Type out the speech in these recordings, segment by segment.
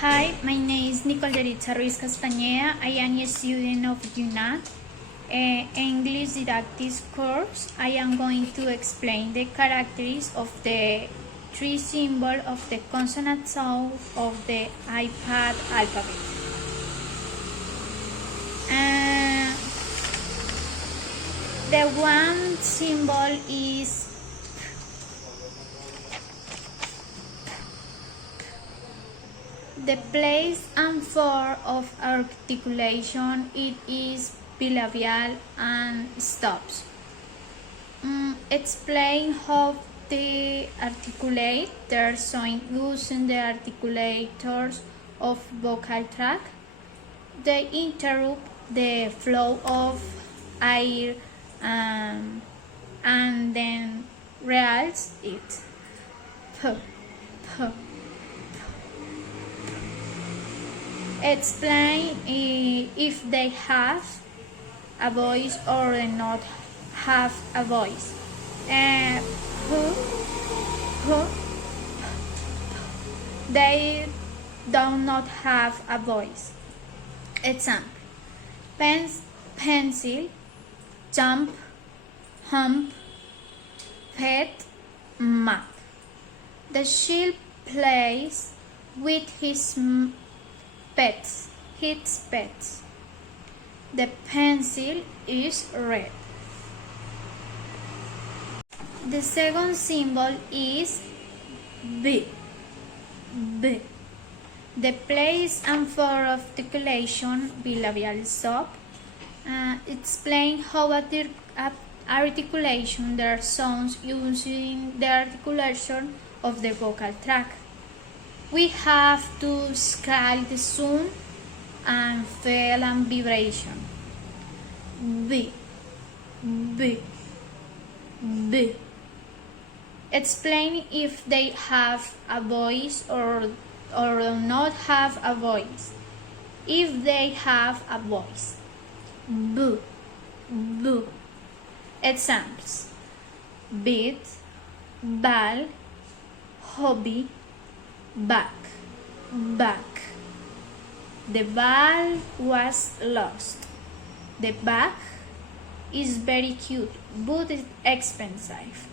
Hi, my name is Nicolerita Ruiz Castañeda. I am a student of UNAT, English Didactic course. I am going to explain the characteristics of the three symbols of the consonant sound of the iPad alphabet. The one symbol is the place and form of articulation. It is bilabial and stops. Explain how they articulate their sound using the articulators of vocal tract. They interrupt the flow of air and then realise it. P, p. Explain if they have a voice or they not have a voice. They do not have a voice. Example: pencil, jump, hump, pet, map. The child plays with his pets. The pencil is red. The second symbol is B. B. The place and form of articulation, bilabial stop. Explain how articulation their sounds using the articulation of the vocal tract. We have to scale the sound and feel and vibration. B, B, B. Explain if they have a voice or do not have a voice. If they have a voice. B, B. Examples: beat, ball, hobby, back. The ball was lost. The bag is very cute, but it's expensive.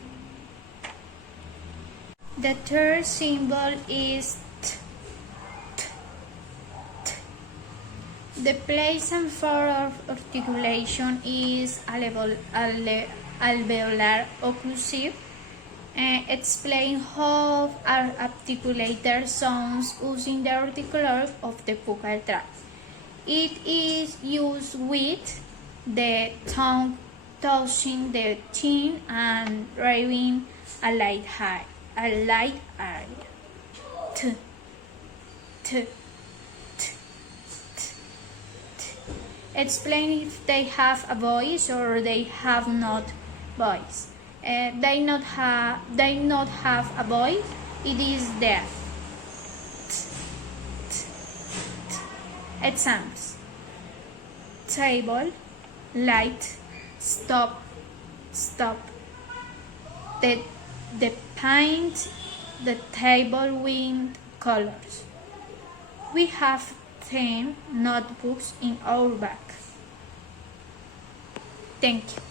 The third symbol is T. The place and form of articulation is alveolar occlusive. Explain how articulate their sounds using the articulars of the vocal tract. It is used with the tongue touching the chin and driving a light area. T, t, t, t, t. Explain if they have a voice or they have not voice. They not have a voice. It is there. Examples: table, light, stop. The paint the table with colors. We have 10 notebooks in our bag. Thank you.